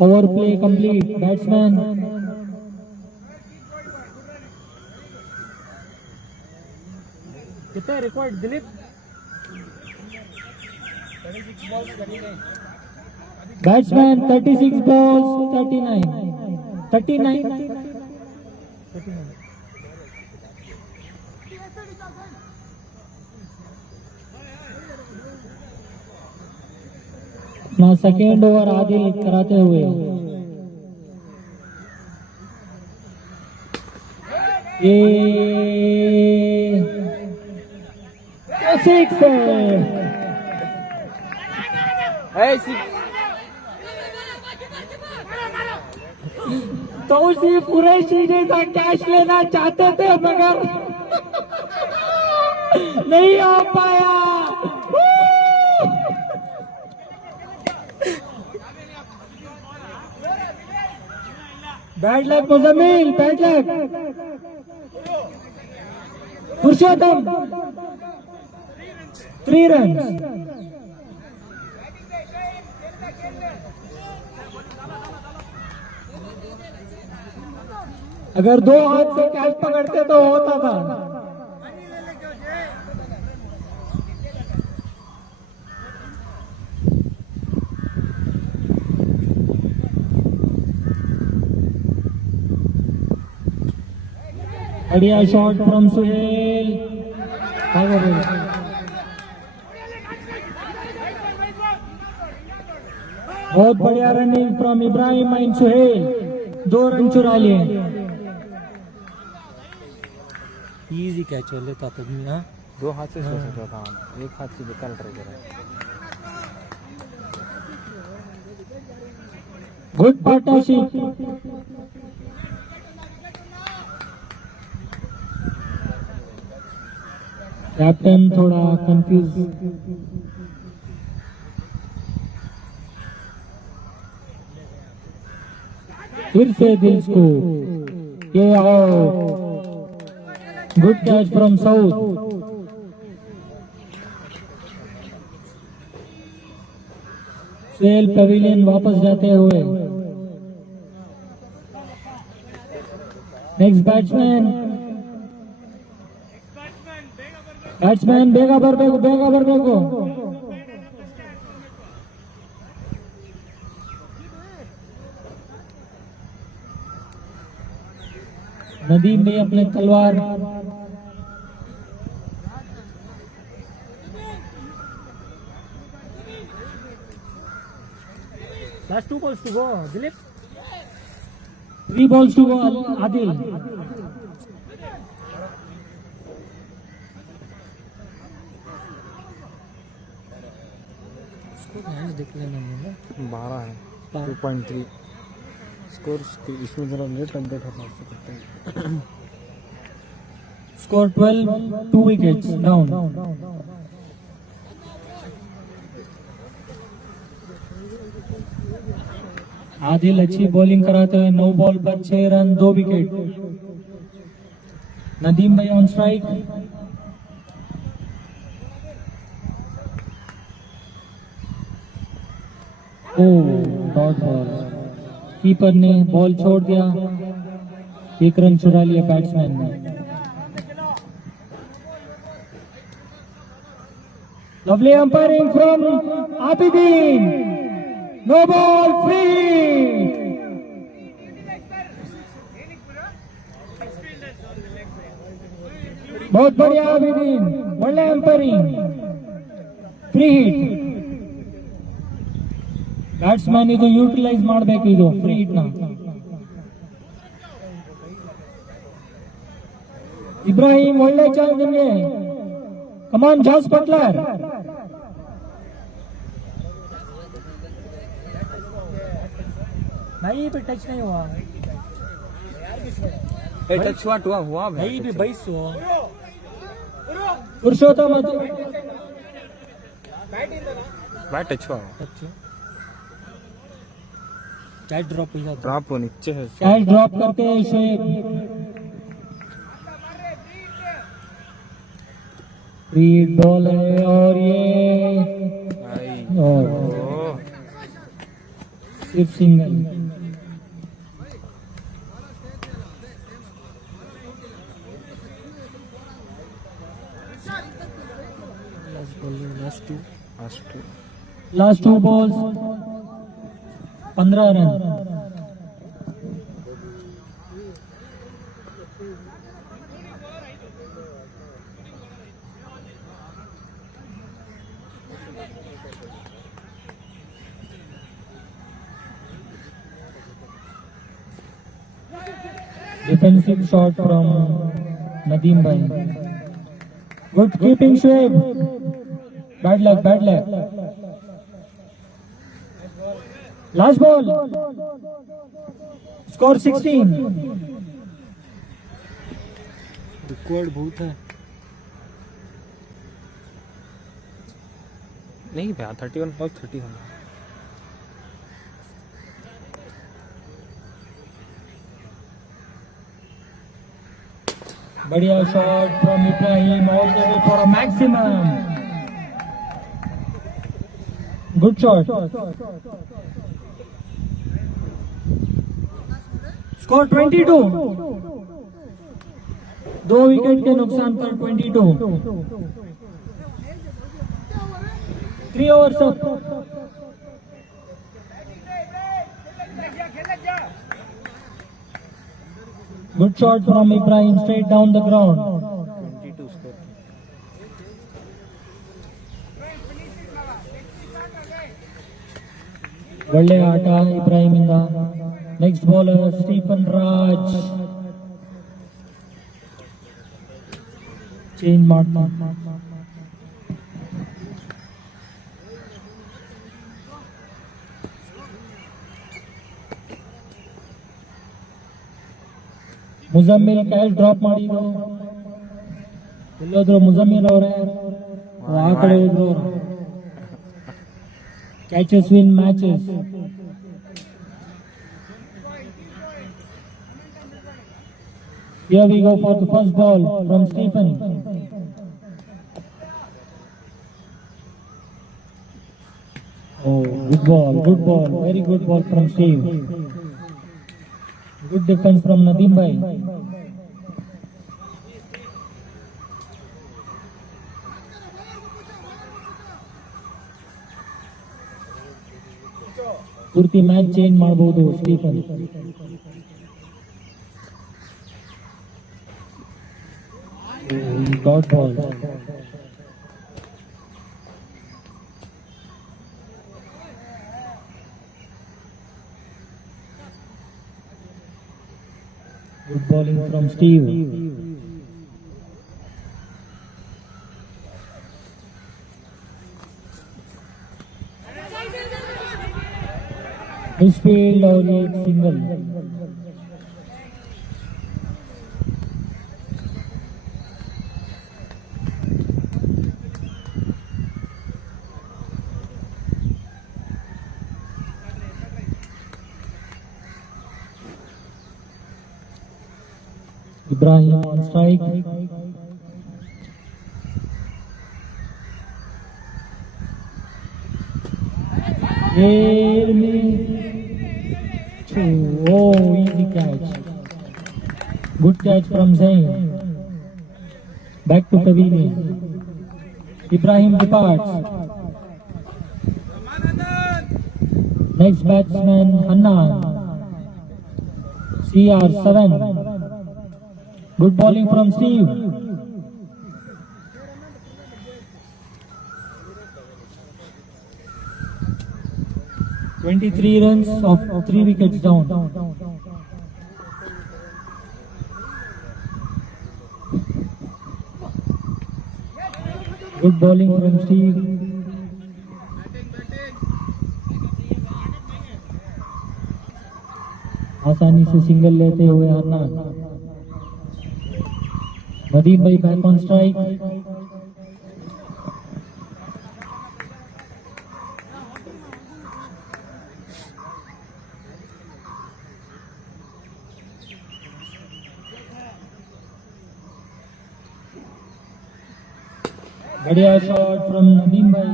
Over play complete. Batsman कितना रिकॉर्ड दिलीप? Batsman 36 balls 39। अपना सेकेंड ओवर आदिल कराते हुए ये 6 तो उसी पूरे सीरीज का कैश लेना चाहते थे मगर नहीं आ पाया। Bad luck Muzammil. Bad luck Purushottam. 3 run. अगर 2 हाथ से कैच पकड़ते तो होता था। बढ़िया शॉट फ्रॉम सुहेल। बहुत बढ़िया running from Ibrahim and Suhail. 2 run चुरा लिए। इजी कैच हो लेता तो भी। हाँ 2 हाथ से सोच सकता था, 1 हाथ से निकाल ट्राई करा। Good partnership. कैप्टन थोड़ा कंफ्यूज। फिर से दिल्स को ये out. Good catch from south. सेल पवेलियन वापस जाते हुए। नेक्स्ट बैट्समैन बेगा बरबेगो। नदीम ने अपने तलवार Last 2 balls to go, Dilip. 3 balls to go, Adil. देख लेना 12 है 2.3 स्कोर इसमें जरा लेट अपडेट होता है Score 12, 2 wickets down. आदिल अच्छी बॉलिंग कराते हुए 9 बॉल पर 6 रन 2 विकेट. नदीम भाई on strike. Dot ball. Keeper ने बॉल छोड़ दिया. 1 रन चुरा लिया बैट्समैन ने. Lovely umpiring from Abidin. No ball, free. बहुत बढ़िया Abidin. ಒಳ್ಳೆ umpiring. Free hit. ಬ್ಯಾಟ್ಸ್ಮನ್ ಇದು ಯೂಟಿಲೈಸ್ ಮಾಡಬೇಕು ಇದು ಫ್ರೀ ಹಿಟ್ ನ. ಇಬ್ರಾಹಿಂ ಒಳ್ಳೆ ಚಾನ್ಸ್ ನಿಮಗೆ. कमान जॉस बटलर. नहीं पे टच नहीं हुआ. टच हुआ नहीं भी 22 हुआ. पुरुषोत्तम बैट टच हुआ कैच ड्रॉप ड्रॉप नीचे है कैच ड्रॉप करके शोएब. फ्री बॉल है और ये सिर्फ single. Last 2 balls 15 run. Defensive shot from Nadeem bhai. Good keeping Shoaib. Bad luck, bad luck. Last ball. Score 16. Record बहुत है नहीं भैया 31 और 30 होना. बढ़िया shot from Ibrahim all the way for a maximum. Good shot. Score 22. 2 wicket के नुकसान पर 22. 3 overs up. Good shot from Ibrahim straight down the ground. 22 score. ಒಳ್ಳೆ ಆಟ ಇಬ್ರಾಹಿಂ ಇಂದ. Next bowler Stephen Raj. Change ಮಾಡ್ತಾ ಮುಜಮ್ಮಿಲ್ ಕ್ಯಾಚ್ ಡ್ರಾಪ್ ಮಾಡಿದ್ರು. ಎಲ್ಲೋದ್ರು ಮುಜಮ್ಮಿಲ್ ಅವರೇ. ಆ ಕಡೆ ಹೋದ್ರು. Catches win matches. Here we go for the first ball from Stephen. Oh, good ball, very good ball from Steve. Good defense from Nadeem bhai. ಪೂರ್ತಿ match change ಮಾಡಬಹುದು Stephen. Dot ball. Good bowling from Steve. Misfield और ये एक single. Ibrahim on strike. Oh, easy catch. Good catch from Zain. Back to pavilion. Ibrahim departs. Next batsman Hannan. CR7. Good bowling from Steve. (23 runs of 3 wickets down. Good bowling from Steve. आसानी से single लेते हुए हन्नान। नदीम भाई back on strike. बढ़िया shot from Nadeem भाई।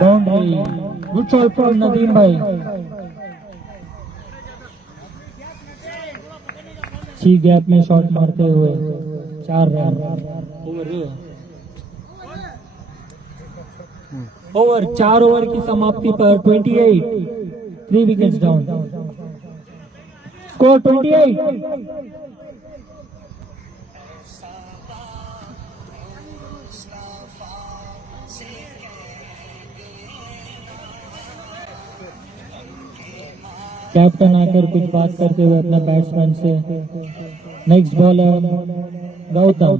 Boundary. Good shot from Nadeem भाई। सी gap में shot मारते हुए 4 रन। ओवर 4 ओवर की समाप्ति पर 28, 3 विकेट्स डाउन। स्कोर 28। कैप्टन आकर कुछ बात करते हुए अपना बैट्समैन से। Next bowler Gautam.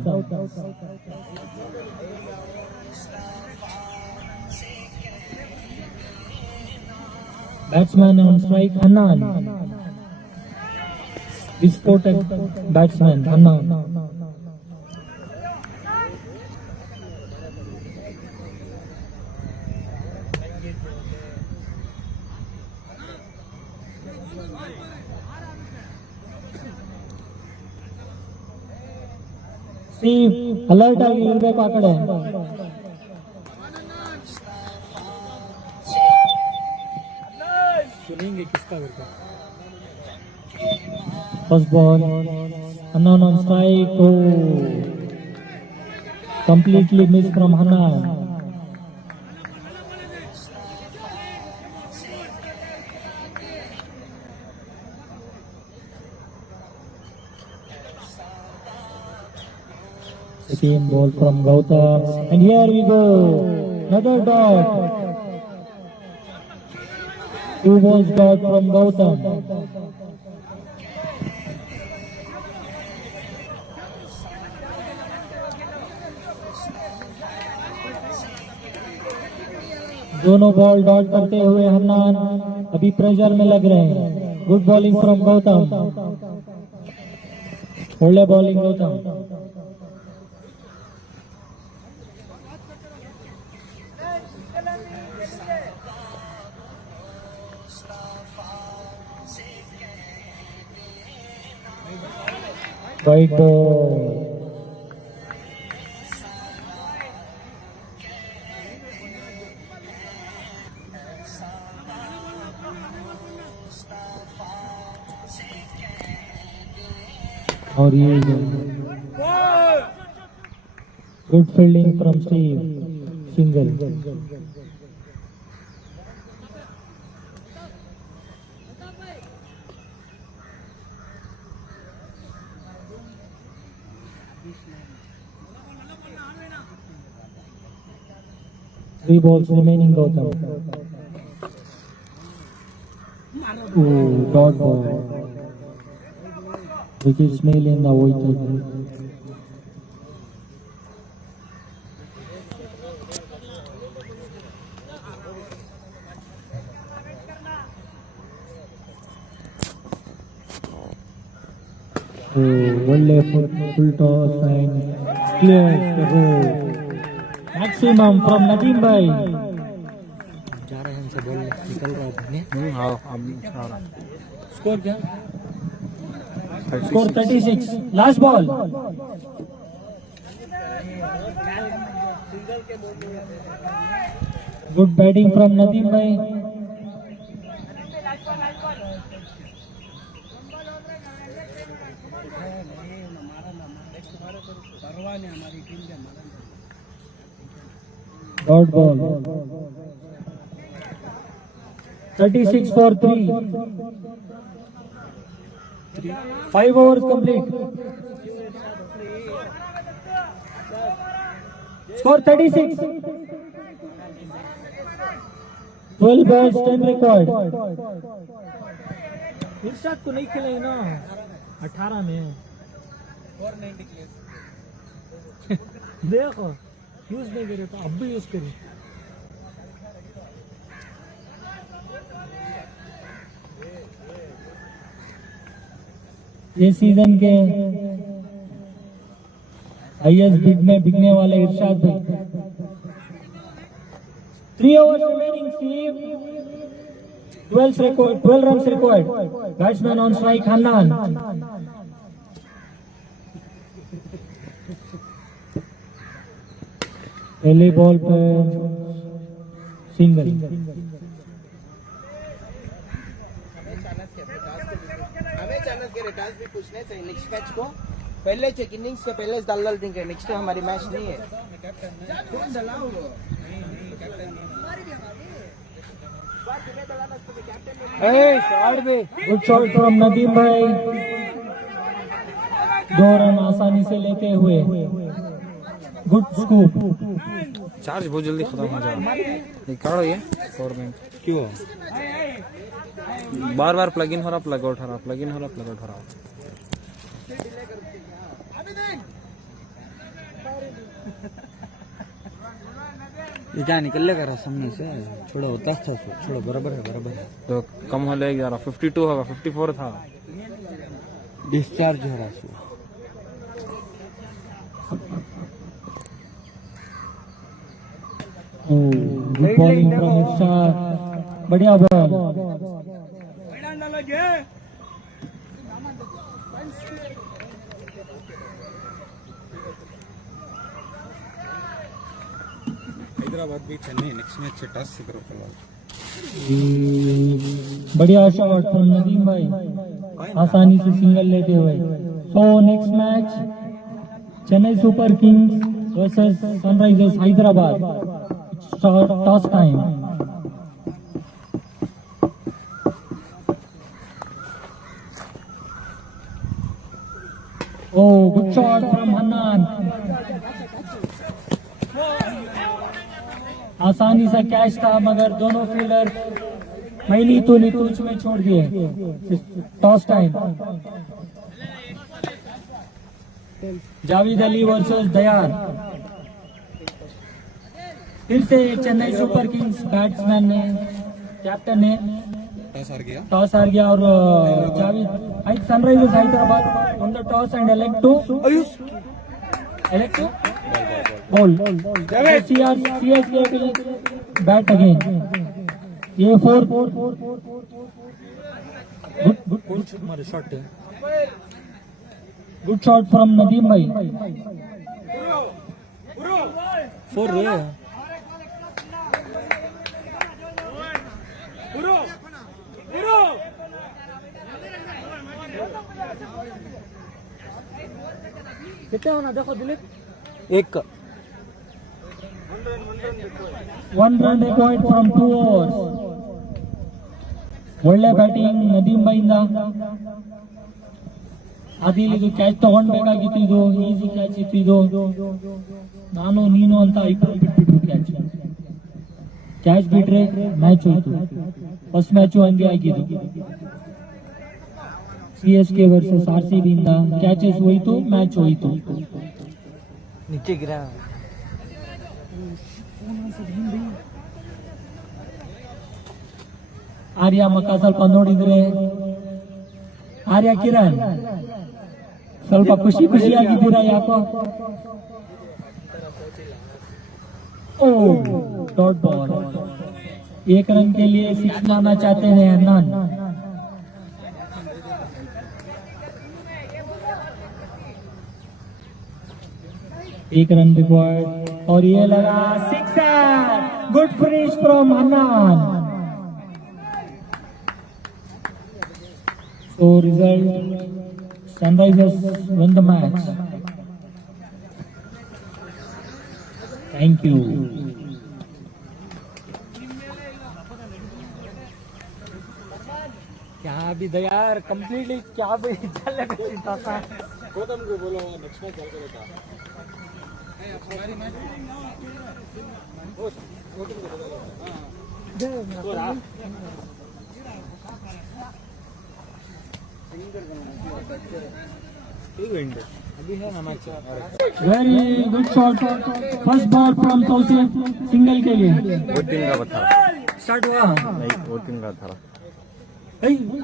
Batsman on strike Hannan. विस्फोटक बैट्समैन हन्नान। स्टीव अलर्ट आಗಿ ಇರಬೇಕು ಆ ಕಡೆ। सुनेंगे किसका करता। First ball Hannan on strike. Completely miss from Hannan. Second ball from Gautam, and here we go, another dot. 2 balls dot from Gautam. दोनों बॉल डॉट करते हुए हन्नान अभी प्रेशर में लग रहे हैं। Good bowling from Gautam. ಒಳ್ಳೆ बॉलिंग गौतम। White ball. और ये good fielding from Steve, single. Three balls remaining, Gautam. Dot ball, which is Snail in the wicket. ಒಳ್ಳೆ full toss and clear maximum from Nadeem ಭಾಯ್. जा रहे हैं हमसे बॉल निकल रहा है आओ अब आ रहा स्कोर क्या? Score 36. Last ball. Good batting from Nadeem भाई. Dot ball 36 for 3. 5 overs complete. Score 36. 12 balls 10 record. इरशाद को नहीं खेलेंगे ना 18 में 490 देखो यूज नहीं करे तो अब भी यूज करें. ये सीजन के हाईएस्ट बिड में बिकने वाले इरशाद भाई. 3 overs remaining. Steve 12 runs required. Batsman on strike Hannan. पहले बॉल पर सिंगल. हमें चांस के टास्क भी पूछने से नेक्स्ट मैच को पहले चेक इनिंग्स के पहले डाल देंगे. नेक्स्ट हमारी मैच नहीं है. कौन डाला वो? गुड शॉट फ्रॉम नदीम भाई. 2 रन आसानी से लेते हुए. Good scoop. चार्ज बहुत जल्दी खत्म हो जाएगा. निकालो ये पावर बैंक. क्यों? बार बार प्लग इन हो रहा, प्लग आउट हो रहा, प्लग इन हो रहा, प्लग आउट हो रहा. ये क्या निकल रहा सामने से? छोड़ो 10 था, छोड़ो. बराबर है, बराबर है. तो कम हो ले 11 52 होगा. 54 था. डिस्चार्ज हो रहा है. गुड बॉलिंग फ्रॉम इरशाद. बढ़िया बॉल. डालो जे हैदराबाद भी चेन्नई नेक्स्ट मैच टॉस से करो. बढ़िया शॉट फ्रॉम नदीम भाई. आसानी से सिंगल लेते हुए. So next match Chennai Super Kings versus Sunrisers Hyderabad. Toss time. Oh, good shot from Hannan. आसानी से कैच था मगर दोनों फील्डर मैली तो नितूच में छोड़ दिए. Toss time. Javed Ali versus Dayan. फिर से चेन्नई सुपर किंग्स बैट्समैन ने कैप्टन ने टॉस हार गया और Javed Sunrisers Hyderabad on the toss and elect to ball. CSK will bat again. ये 4 good shot from Nadeem bhai. 4 कितने होना देखो Dilip. 1 run required from 2 overs. ಒಳ್ಳೆ ಬ್ಯಾಟಿಂಗ್ ನದೀಮ್ ಬೈಯಿಂದ. ಆದಿಲ್ ಇದು ಕ್ಯಾಚ್ ತಗೊಂಡ್ಬೇಕಾಗಿತ್ತು. ಇದು ಈಸಿ ಕ್ಯಾಚ್ ಇತ್ತು. ಇದು ನಾನು ನೀನು ಅಂತ ಇಬ್ಬರು ಬಿಟ್ಬಿಟ್ರು ಕ್ಯಾಚ್ ಬಿಟ್ರೆ ಮ್ಯಾಚ್ ಹೋಯ್ತು. ಫಸ್ಟ್ ಮ್ಯಾಚು ಹಂಗೆ ಆಗಿದ್ದು. CSK ವರ್ಸಸ್ RCB ಇಂದ ಕ್ಯಾಚಸ್ ಹೋಯ್ತು, ಮ್ಯಾಚ್ ಹೋಯ್ತು. नीचे गिरा. ಆರ್ಯ ಮಕ್ಕ ಸ್ವಲ್ಪ ನೋಡಿದ್ರೆ ಆರ್ಯ ಕಿರಣ್ ಸ್ವಲ್ಪ ಖುಷಿ ಖುಷಿಯಾಗಿದ್ದೀರಾ ಯಾಕೋ? ओ डॉट बॉल, 1 रन के लिए 6 लाना चाहते हैं अन्नन। एक रन रिक्वायर्ड और ये लगा सिक्सर। गुड फिनिश फ्रॉम अन्नन। So result, Sunrisers win the match. Thank you. क्या भी यार कंप्लीटली क्या भी चल था। गौतम को बोलो नेक्स्ट मैच चल के बता। अभी है ना match. Very good shot, first ball from Tauseef, single के लिए। वो तीन का बता स्टार्ट हुआ नहीं, वो तीन का था।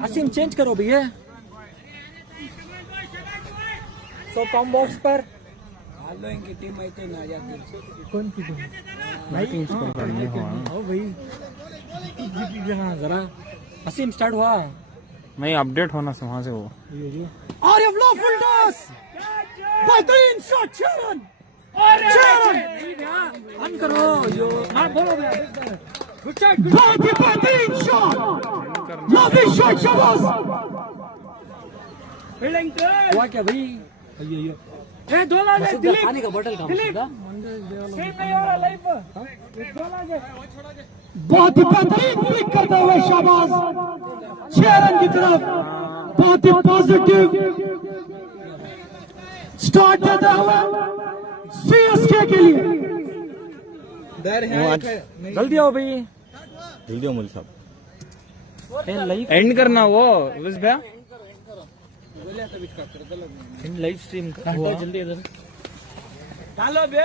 असीम चेंज करो भैया। तो कॉम बॉक्स पर इनकी टीम आई तो ना जाती। कौन सी टीम? बैटिंग स्कोर करने हो ओ भाई जरा असीम स्टार्ट हुआ। नहीं, अपडेट होना से वहां से वो आरिफ लो फुल टॉस, बेहतरीन शॉट शेरन। ऑन करो यो हां बोलो भैया। गुड शॉट, बहुत ही बेहतरीन शॉट, लवली शॉट, शाबाश। फील्डिंग कर हुआ क्या भाई? अयो ए दो लागे दिलीप पानी का बोतल का दिलीप टीम नहीं हो रहा लाइफ दो लागे बहुत ही बेहतरीन फ्लिक करते हुए शाबाश 6 रन की तरफ। बहुत ही पॉजिटिव स्टार्ट देते हुए सीएसके के लिए। जल्दी आओ भाई। जल्दी मोल साहब लाइव एंड करना वो बस भैया लाइव स्ट्रीम का जल्दी इधर डालो बे